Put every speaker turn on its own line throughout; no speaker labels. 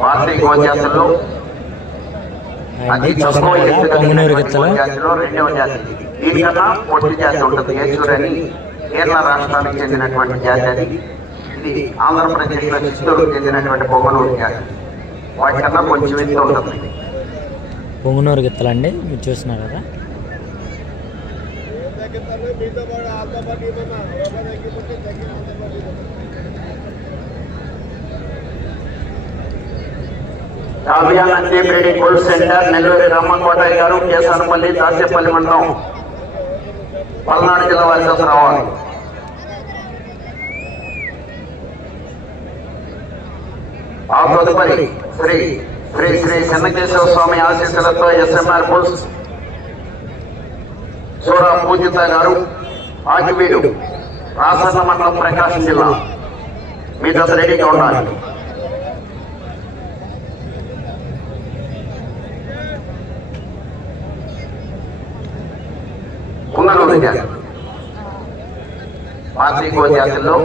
Party గోజాతులు
Punganur గిత్తలు
రెండవ జాతి. దీనికన్నా పొట్టి జాతి ఉంటుంది. కేరళ రాష్ట్రానికి చెందినటువంటి జాతి అది. ఇది ఆంధ్రప్రదేశ్లో చిత్తూరుకు చెందినటువంటి పొంగనూరు జాతి. వాటికన్నా కొంచెం ఎత్తు ఉంటుంది.
పొంగునూరు గిత్తలండి మీరు చూస్తున్నారు కదా.
కావ్యాన breeding gold centre Nelluri Rammakotayya గారు కేసానపల్లి దాచేపల్లి మండలం పల్నాడు జిల్లా వారి రావాలి ఆ తదుపరి శ్రీ శ్రీ శ్రీ చెన్నకేశ్వర స్వామి ఆశీస్సులతో ఎస్ఎంఆర్ పుల్స్ సూరా పూజిత గారు ఆకివీడు రాసన్న మండలం ప్రకాశం జిల్లా. మీ దశ రెడీగా ఉండాలి పుంగనూరు జాతి ఎక్కువ జాతుల్లో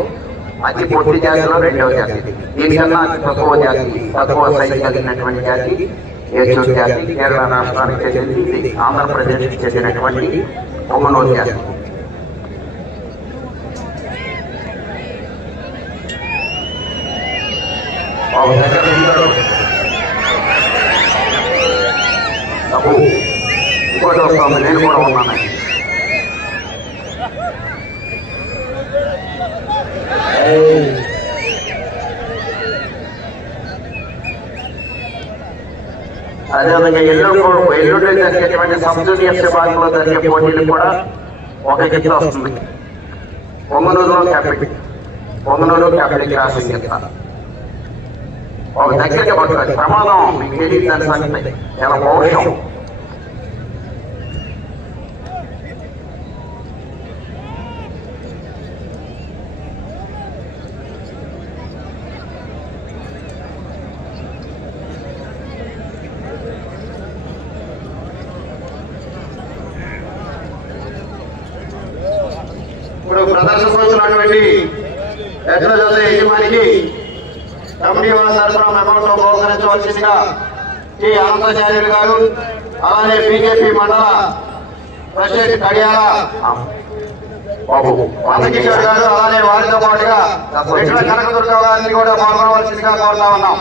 అతి పొట్టి జాతిలో రెండవ జాతి. దీనికన్నా అతి తక్కువ జాతి తక్కువ సైజు కలిగినటువంటి జాతి ఏచూరు జాతి కేరళ రాష్ట్రానికి చెందింది ఆంధ్రప్రదేశ్కి చెందినటువంటి పొంగనూరు జాతి. ఇంకోటి వస్తాము నేను కూడా ఉన్నాను. అదేవిధంగా ఎల్లుండి ఎల్లుండి జరిగేటువంటి సబ్ జూనియర్ విభాగంలో జరిగే పోటీలు కూడా ఒక గిత్త వస్తుంది పొంగనూరులో క్యాపిటల్ పొంగనూరు క్యాపిటల్ క్రాసింగ్ గిత్త ఒక దగ్గరికి పడుతుంది ప్రమాదం మీకు తెలియదు దాని సంగతి చాలా పౌరుషం ఇప్పుడు ప్రదర్శనకు వచ్చినటువంటి జత యజమానికి కమిటీ వారి తరఫున అమౌంట్ బహుకరించవలసిందిగా టి ఆనందాచార్యులు గారు అలానే బీజేపీ మండల ప్రెసిడెంట్ కడియాల పాతకిషోర్ గారు అలానే వారితో పాటుగా కనకదుర్గ గారిని కూడా పాల్గొనవలసిందిగా కోరుతా ఉన్నాం.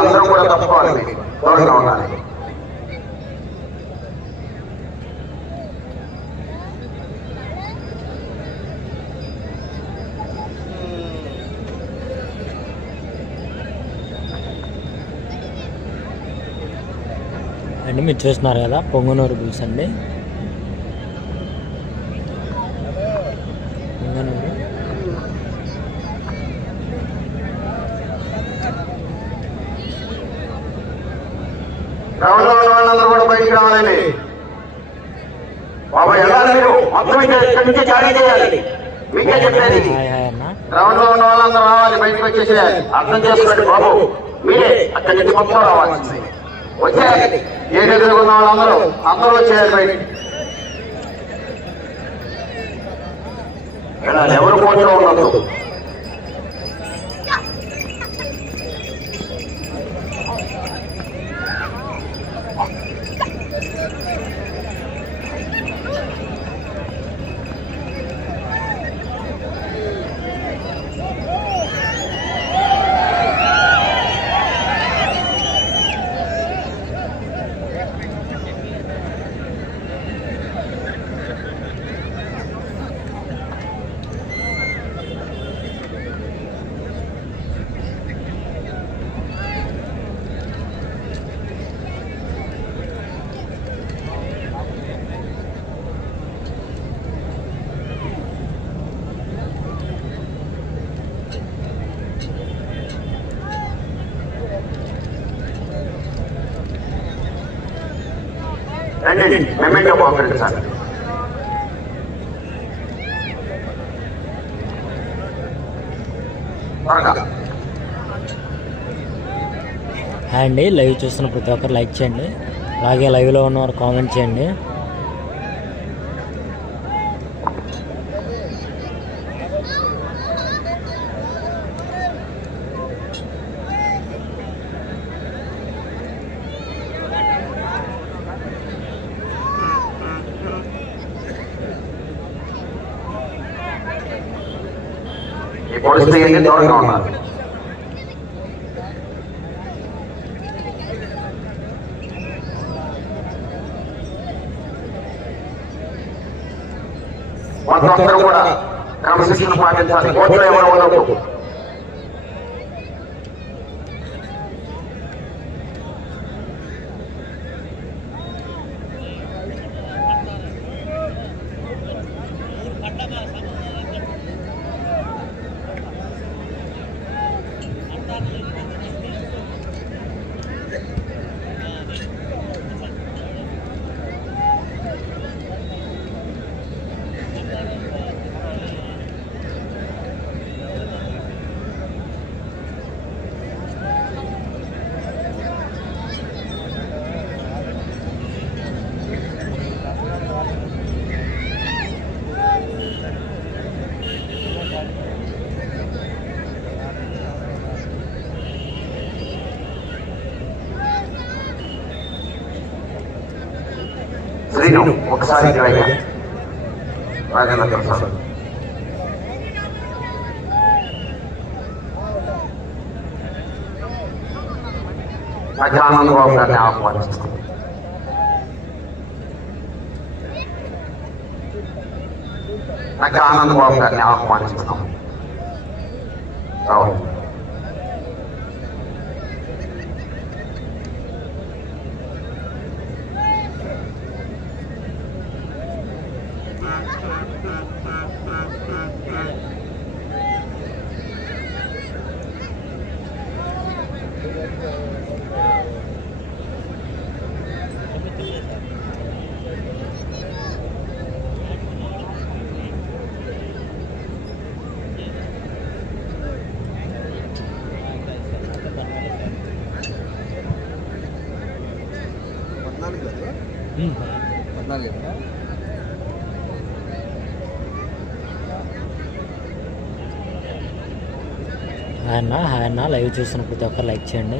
అందరూ కూడా తప్పుకోవాలి దూరంగా ఉండాలి
అండి మీరు చూస్తున్నారు కదా పొంగునూరు బుల్స్ అండి. పొంగనూరు.
గ్రౌండ్లో ఉన్న వాళ్ళందరూ రావాలి బయటకు వచ్చేసేయాలి. అర్థం చేసుకోండి బాబు. మీరే అక్కడి నుంచి మొత్తం రావాల్సింది. వచ్చేయాలి ఏ ఎదురు ఉన్న వాళ్ళందరూ అందరూ వచ్చేయాలి బయట ఎవరు పోటీలో ఉండదు రండి మెమెంటో బహుకరించాలి త్వరగా
హాయ్ అండి లైవ్ చూస్తున్న ప్రతి ఒక్కరు లైక్ చేయండి. అలాగే లైవ్లో ఉన్నవారు కామెంట్ చేయండి.
ఏంటి దూరంగా ఉండాలి మొత్తం అందరూ కూడా క్రమశిక్షణ పాటించాలి? కోర్టులో ఎవరు ఉండదు ఒకసారి ఇటువైపు. రాజేంద్ర ప్రసాద్ అఖిలానంద బాబు గారిని ఆహ్వానిస్తున్నాం అక్కడ ఆనంద్ బాబు గారిని ఆహ్వానిస్తున్నాం రావాలి
హాయ్ అన్న హాయ్ అన్న లైవ్ చూస్తున్న ప్రతి ఒక్కరు లైక్ చేయండి.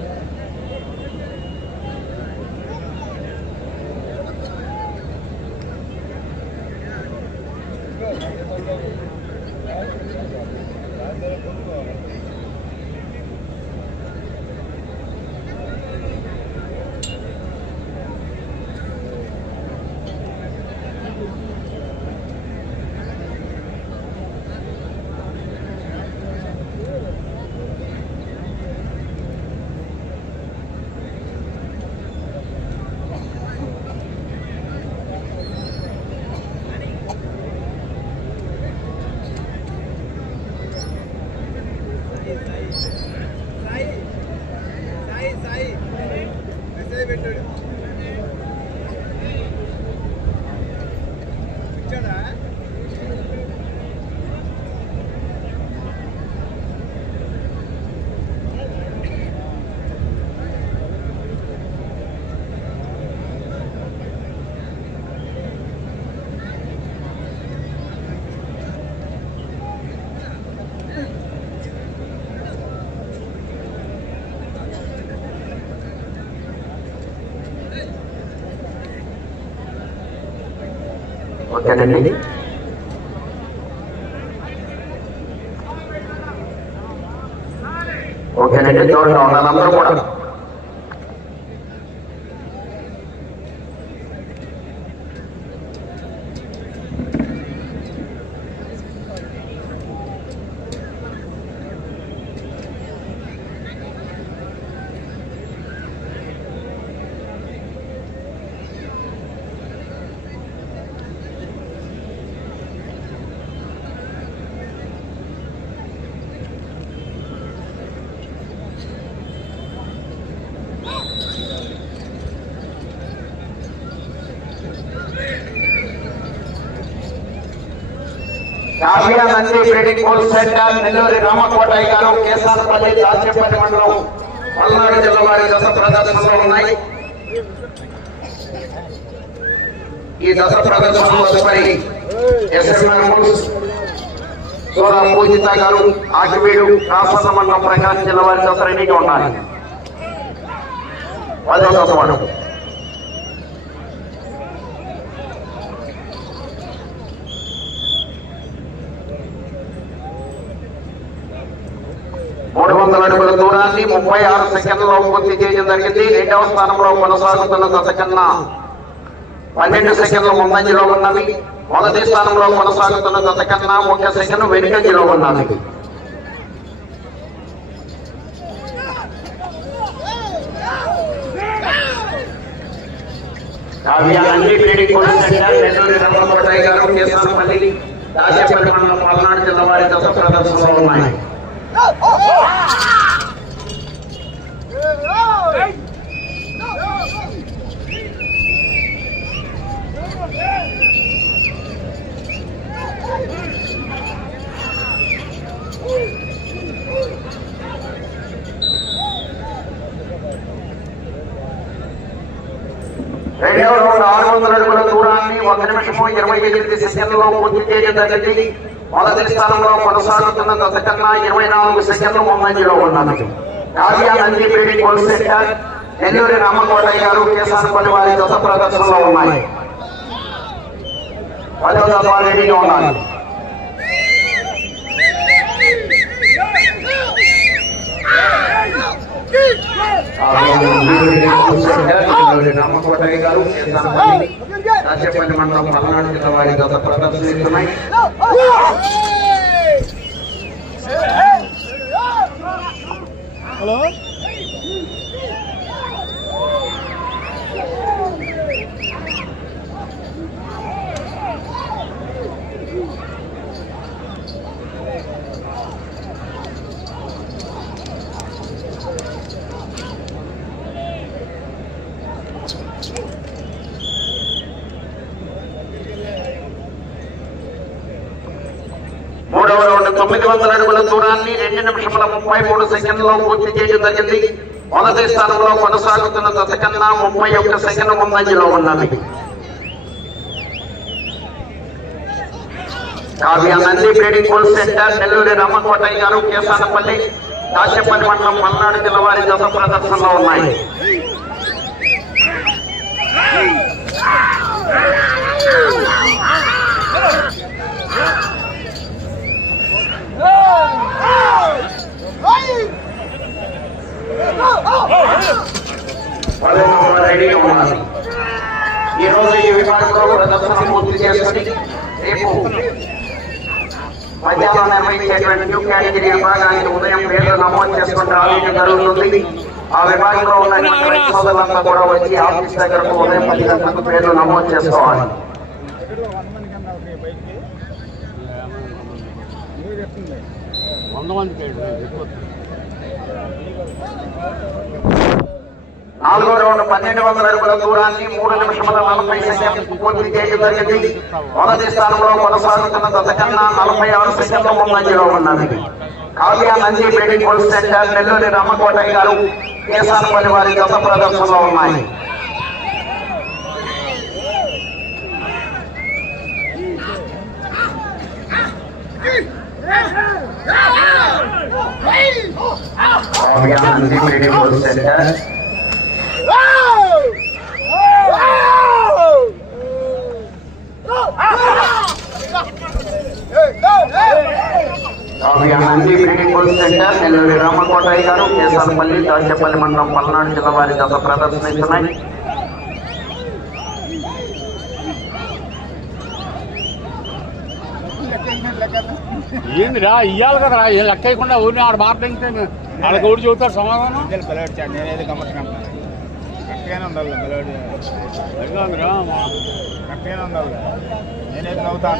ఓకేనండి. ఓకేనండి దూరంగా ఉండాలి. అందరూ కూడా. యాభై మంది బ్రీడింగ్ కోల్ సెంటర్ నెల్లూరి రామకోట గారు కేసానపల్లి దాచేపల్లి మండలం పల్నాడు జిల్లా వారి దశ ప్రదర్శనలో ఉన్నాయి. ఈ దశ ప్రదర్శనలో తదుపరి ఎస్ఎంఆర్ సూర పూజిత గారు ఆకివీడు రామస మండలం ప్రకాశం జిల్లా వారి దశ రెడీగా ఉన్నారు పదో దశ వాడు మూడు వందల అడుగుల దూరాన్ని ముప్పై ఆరు సెకండ్లో పూర్తి చేయడం జరిగింది. రెండవ స్థానంలో కొనసాగుతున్న దశ కన్నా పన్నెండు సెకండ్లు ముందంజలో ఉన్నవి మొదటి స్థానంలో కొనసాగుతున్న దశ కన్నా ఒక సెకండ్ వెనుకంజలో ఉన్నది. కావ్యాలన్నీ పల్నాడు జిల్లా వారి దశ ప్రదర్శనలో ఉన్నాయి. రెండవ రౌండ్ ఆరు వందల అడుగుల దూరాన్ని ఒక నిమిషము ఇరవై ఎనిమిది సెకండ్లలో పూర్తి చేయడం జరిగింది. మొదటి స్థానంలో కొనసాగుతున్న దశ కన్నా ఇరవై నాలుగు సెకండ్లు ముందంజలో ఉన్నది కావ్య నంది బీడింగ్ గోల్ సెంటర్ నెల్లూరి రామకోటయ్య గారు కేసానపల్లి వారి దశ ప్రదర్శనలో ఉన్నాయి. పదవ దఫా రెడీగా ఉన్నారు రామకోటయ్య గారు కేసానపల్లి దాచేపల్లి మండలం పల్నాడు జిల్లా వారి దశ ప్రదర్శనిస్తున్నాయి
హలో
మూడవ రౌండ్ తొమ్మిది వందల అడుగుల దూరాన్ని రెండు నిమిషముల ముప్పై మూడు సెకండ్లో పూర్తి చేయడం జరిగింది. మొదటి స్థానంలో కొనసాగుతున్న దశ కన్నా ముప్పై ఒక్క సెకండ్ ముందంజలో ఉన్నది. కావ్య నంది బ్రీడింగ్ కోల్ సెంటర్ నెల్లూరి రామకోటయ్య గారు కేసానపల్లి కాశ్యపల్లి మండలం పల్నాడు జిల్లా వారి దశ ప్రదర్శనలో ఉన్నాయి. పదిహేను రెడీగా ఉన్నారు ఈ రోజు ఈ విభాగంలో ప్రదర్శన పూర్తి చేసుకుని రేపు మధ్యాహ్నం నిర్వహించేటువంటి న్యూ కేటగిరీ విభాగానికి ఉదయం పేర్లు నమోదు చేసుకుంటే ఆలోచన జరుగుతుంది. ఆ విభాగంలో ఉన్న సోదరులంతా కూడా వచ్చి ఆఫీస్ దగ్గరకు ఉదయం పది గంటలకు పేర్లు నమోదు చేసుకోవాలి.
వంద మంది
నాలుగో రౌండ్ పన్నెండు వందల అడుగుల దూరాన్ని మూడు నిమిషముల నలభై సెకండ్ పూర్తి చేయడం జరిగింది. మొదటి స్థానంలో కొనసాగుతున్న గతకన్నా నలభై ఆరు సెకండ్ల ముందంజలో ఉన్నది కావ్య నంది బీడింగ్ హోల్ సెంటర్ నెల్లూరి రామకోటయ్య గారు కేసానపల్లి వారి గత ప్రదర్శనలో ఉన్నాయి. Kavya Nandi breeding whole centre Nandi breeding centre Nelluri Ramakotaiah garu Kesanapalli Dachepalli మండలం పల్నాడు జిల్లా వారి గత ప్రదర్శన ఇస్తున్నాయి
ఏందిరా ఇయ్యాలి కదరా ఏ లెక్క వేయకుండా ఊరిని ఆడ మాట్లాడితే వాళ్ళకి ఊరు చెబుతారు సమాధానం?
కరెక్ట్గానే ఉండాలి. మెలోడీ
ఎట్లా ఉందిరా మా-
కరెక్ట్గానే ఉండాలి. నేనేది నవ్వుతా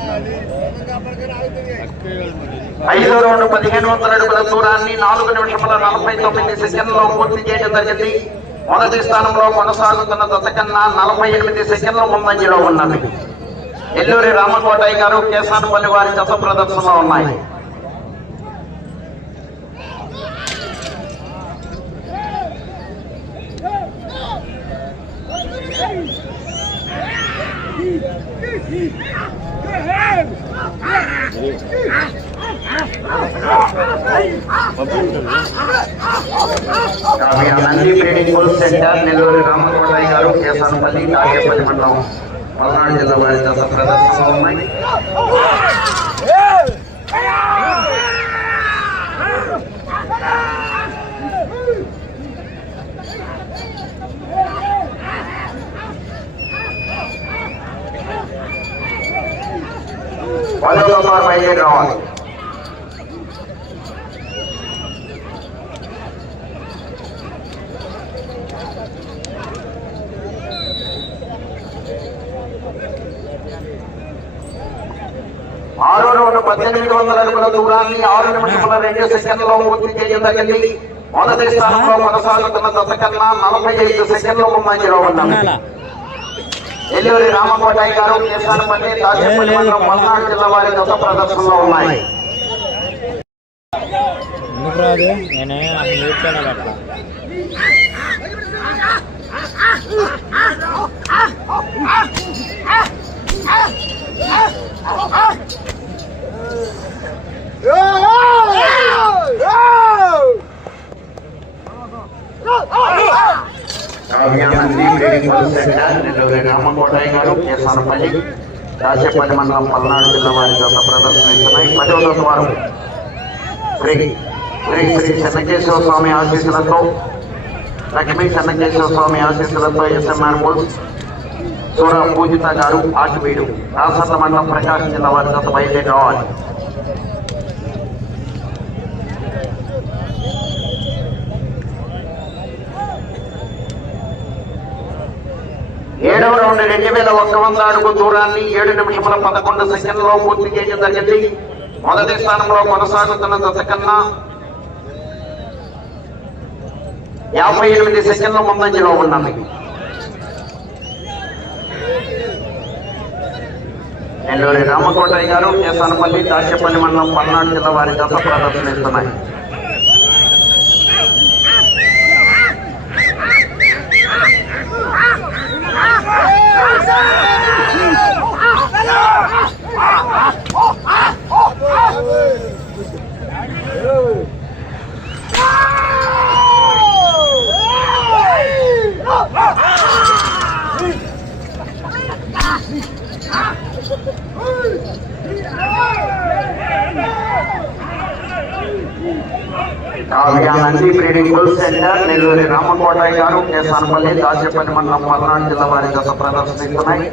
ఐదో రౌండ్ పదిహేను వందల అడుగుల దూరాన్ని నాలుగు నిమిషముల నలభై తొమ్మిది సెకండ్లో పూర్తి చేయడం జరిగింది. మొదటి స్థానంలో కొనసాగుతున్న దశ కన్నా నలభై ఎనిమిది సెకండ్ల ముందంజలో ఉన్నది. ఎల్లూరి రామకోటయ్య గారు కేసానపల్లి వారి దశ ప్రదర్శనలో ఉన్నాయి కావ్య నంది బ్రీడింగ్ హోల్ సెంటర్ నెల్లూరు రామకోటయ్య గారు కేసానపల్లి తాగేపల్లి మండలం పల్నాడు జిల్లా వారి దశ ప్రదర్శన ఉన్నాయి
అరవై రావాలి
ఆరు రెండు పద్దెనిమిది వందల అడుగుల దూరాన్ని ఆరు నిమిషముల రెండు సెకండ్లో పూర్తి చేయదగింది మొదటి స్థానంలో కొనసాగుతున్న దశ కన్నా నలభై ఐదు సెకండ్లు ముందంజలో ఉన్నాను
అనాలా
నెల్లూరి రామకోటయ్య గారు కేశానపల్లి దాచేపల్లి మండలం పల్నాడు జిల్లా వారి దశ ప్రదర్శనలో ఉన్నాయి.
ఎందుకు రాదు
బ్రీడింగ్ గారు మండలం పల్నాడు జిల్లా వారి చేత ప్రదర్శనిస్తున్నాయి పదవ దశ శ్రీ శ్రీ శ్రీ చెన్నకేశ్వర స్వామి ఆశీస్సులతో లక్ష్మీ చెన్నకేశ్వర స్వామి ఆశీస్సులతో ఎస్ఎంఆర్ బుల్స్ సూర పూజిత గారు ఆటువీడు రాసన్న మండలం ప్రకాశం జిల్లా వారి చేత బయలుదేరి రావాలి ఏడవ రౌండ్ రెండు వేల ఒక్క వంద అడుగు దూరాన్ని ఏడు నిమిషముల పదకొండు సెకండ్లో పూర్తి చేయడం జరిగింది. మొదటి స్థానంలో కొనసాగుతున్న దశ కన్నా యాభై ఎనిమిది సెకండ్ల ముందంజలో ఉన్నది నెల్లూరి రామకోటయ్య గారు కేసానపల్లి దాచేపల్లి మండలం పల్నాడు జిల్లా వారి దశ ప్రదర్శనిస్తున్నాయి. Kavyanandi breeding bull centre Nelluri Ramakotaiah garu Kesanapalli Dachepalli మండలం పల్నాడు జిల్లా వారి దశ ప్రదర్శనిస్తున్నాయి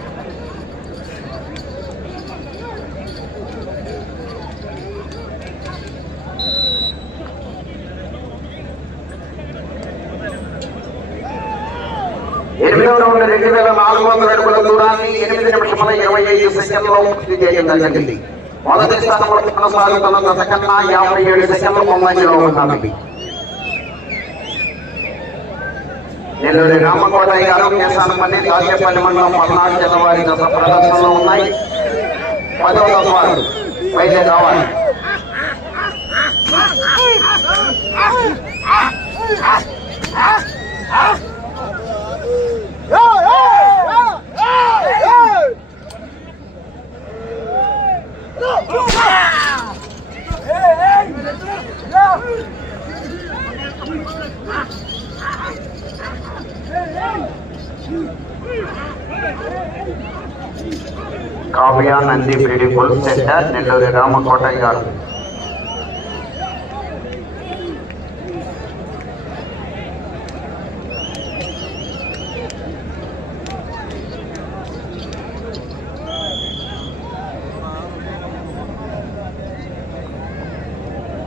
ఎనిమిదవ రెండు వేల నాలుగు వందల అడుగుల దూరాన్ని ఎనిమిది నిమిషముల ఇరవై ఐదు సెకండ్లో పూర్తి చేయడం జరిగింది మొదటి స్థానంలో కొనసాగుతున్న దశ యాభై ఏడు సెకండ్ల ముందంజలో ఉన్నది నెల్లూరి రామకోటయ్య గారు కేసానపల్లి దాచేపల్లి మండలం పల్నాడు జిల్లా వారి దశ ప్రదర్శనలో ఉన్నాయి పదవ దశ వారు బయలుదేరి రావాలి Ah! Nandi breeding bull centre Nelluri Ramakotaiah garu.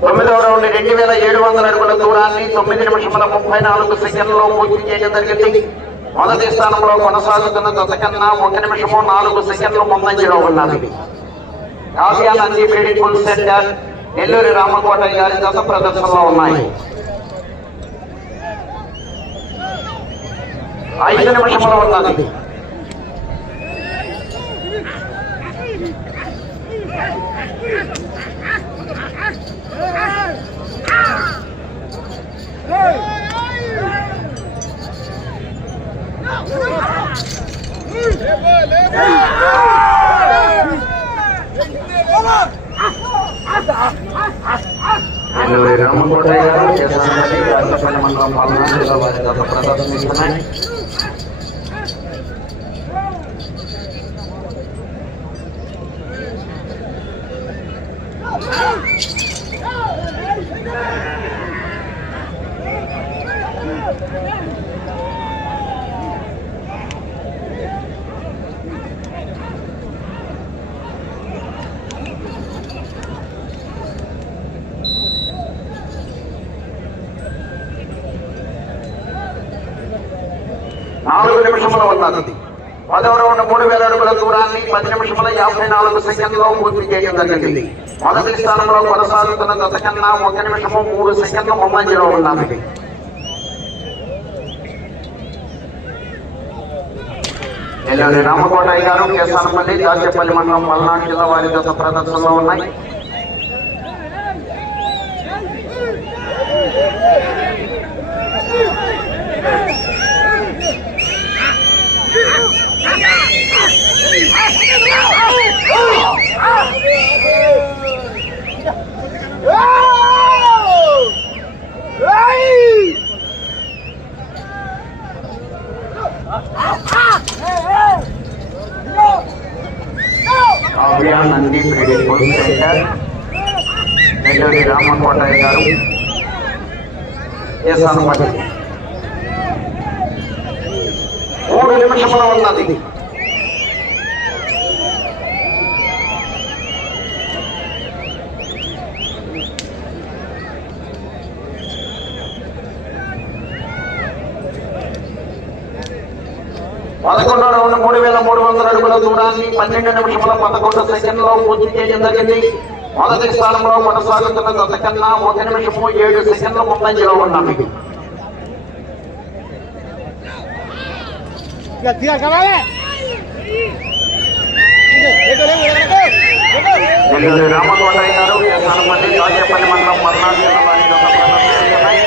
తొమ్మిదవ రౌండ్ రెండు వేల ఏడు వందల అడుగుల దూరాన్ని తొమ్మిది నిమిషముల ముప్పై నాలుగు సెకండ్లో పూర్తి చేయడం జరిగింది. మొదటి స్థానంలో కొనసాగుతున్న దశ కన్నా ఒక నిమిషము నాలుగు సెకండ్లు ముందంజలో ఉన్నది Kavyanandi breeding bull centre Nelluri Ramakotayya గారి దశ ప్రదర్శనలో ఉన్నాయి ఐదు నిమిషములు ఉన్నది నెల్లూరి రామకోటయ్య గారు కేసానపల్లి రాజపల్లి మండలం పల్నాడు జిల్లా వారి దశ ప్రదర్శనిస్తున్నాయి నాలుగు నిమిషములు ఉన్నది పదవ రౌండ్ మూడు వేల అడుగుల దూరాన్ని పది యాభై నాలుగు సెకండ్లో పూర్తి చేయడం జరిగింది. మొదటి స్థానంలో కొనసాగుతున్న గత కన్నా ఒక నిమిషము మూడు సెకండ్లు ముందంజలో ఉన్నాయి ఎల్లుండి రామకోటయ్య గారు కేసానపల్లి దాచేపల్లి మండలం పల్నాడు జిల్లా వారి గత ప్రదర్శనలో ఉన్నాయి. కావ్య నంది ప్రీడింగ్ సెంటర్ నెల్లూరి రామకోటయ్య గారు కేసానపల్లి మూడు నిమిషముల ఉన్నది పదకొండో రౌండ్ మూడు వేల మూడు వందల అడుగుల దూరాన్ని పన్నెండు నిమిషముల పదకొండు సెకండ్లో పూర్తి చేయడం జరిగింది. మొదటి స్థానంలో కొనసాగుతున్న గత కన్నా ఒక నిమిషము ఏడు సెకండ్ల ముందంజలో ఉన్నాం నెల్లూరి రామకోటయ్య గారు కేసానపల్లి రాజేపల్లి మండలం పల్నాడు జిల్లా వారి గత ప్రదర్శనలున్నాయి.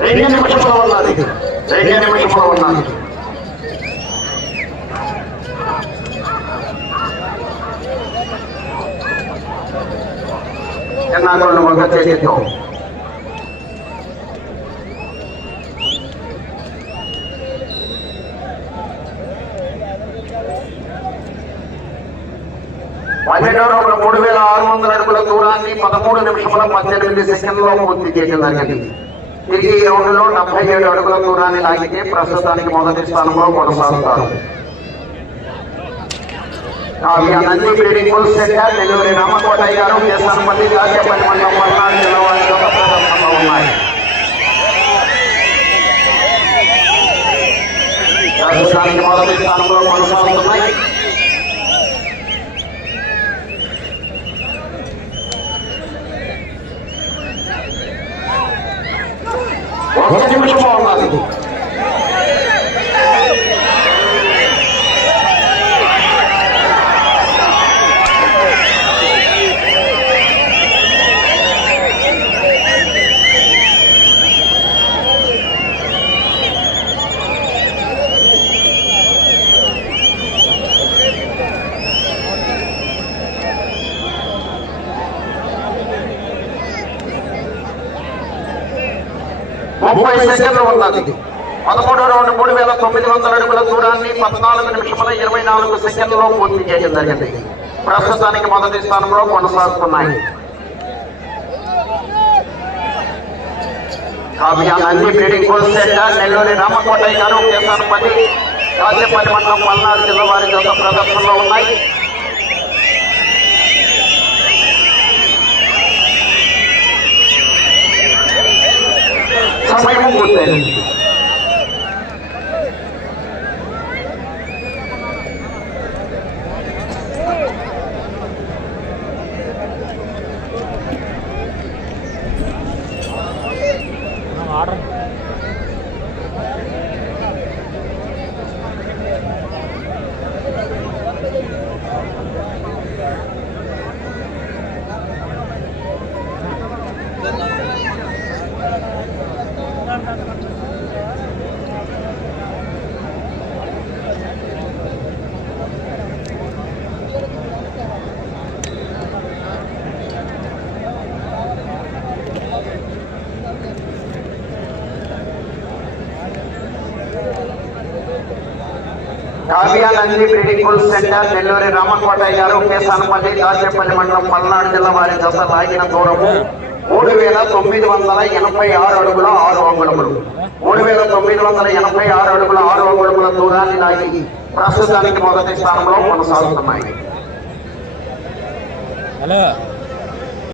రెండు నిమిషంలో ఉన్నది రెండు నిమిషంలో ఉన్నది ఎన్నాళ్ళు ఒక చేతితో పన్నెండో రౌండ్ మూడు వేల ఆరు వందల అడుగుల దూరాన్ని పదమూడు నిమిషముల పద్దెనిమిది సెకండ్లో పూర్తి చేయడం జరిగింది తిరిగి రౌండ్లో డెబ్బై ఏడు అడుగుల దూరాన్ని లాగితే ప్రస్తుతానికి మొదటి స్థానంలో కొనసాగుతారు. నంది బ్రీడింగ్ సెంటర్ నెల్లూరి రామకోటయ్య గారు కేసానపల్లి మండలం పల్నాడు జిల్లా ప్రదర్శనలో ఉన్నాయి. ప్రస్తుతానికి మొదటి స్థానంలో కొనసాగుతున్నాయి ఒక నిమిషం ఉన్నది ముప్పై సెకండ్లు ఉన్నది పదమూడో రౌండ్ మూడు వేల తొమ్మిది వందల అడుగుల దూరాన్ని పద్నాలుగు నిమిషముల ఇరవై నాలుగు సెకండ్లలో పూర్తి చేయడం జరిగింది. ప్రస్తుతానికి మొదటి స్థానంలో కొనసాగుతున్నాయి. అన్ని నంది బ్రీడింగ్ కోల్ సెంటర్ నెల్లూరి రామకోటయ్య గారు కేసానపల్లి రాజపల్లి మండలం పల్నాడు జిల్లా వారి యొక్క ప్రదర్శనలో ఉన్నాయి. సమయం పూర్తయింది. గాంధీ మెడికల్ సెంటర్ నెల్లూరి రామకోటయ్య గారు కేసానపల్లి దాచేపల్లి మండలం పల్నాడు జిల్లా వారి దశ లాగిన దూరము. మూడు వేల తొమ్మిది వందల ఎనభై ఆరు అడుగుల ఆరు అంగుళములు. మూడు వేల తొమ్మిది వందల ఎనభై ఆరు అడుగుల ఆరు అంగుళముల దూరాన్ని లాగి ప్రస్తుతానికి మొదటి స్థానంలో కొనసాగుతున్నాయి.
హలో.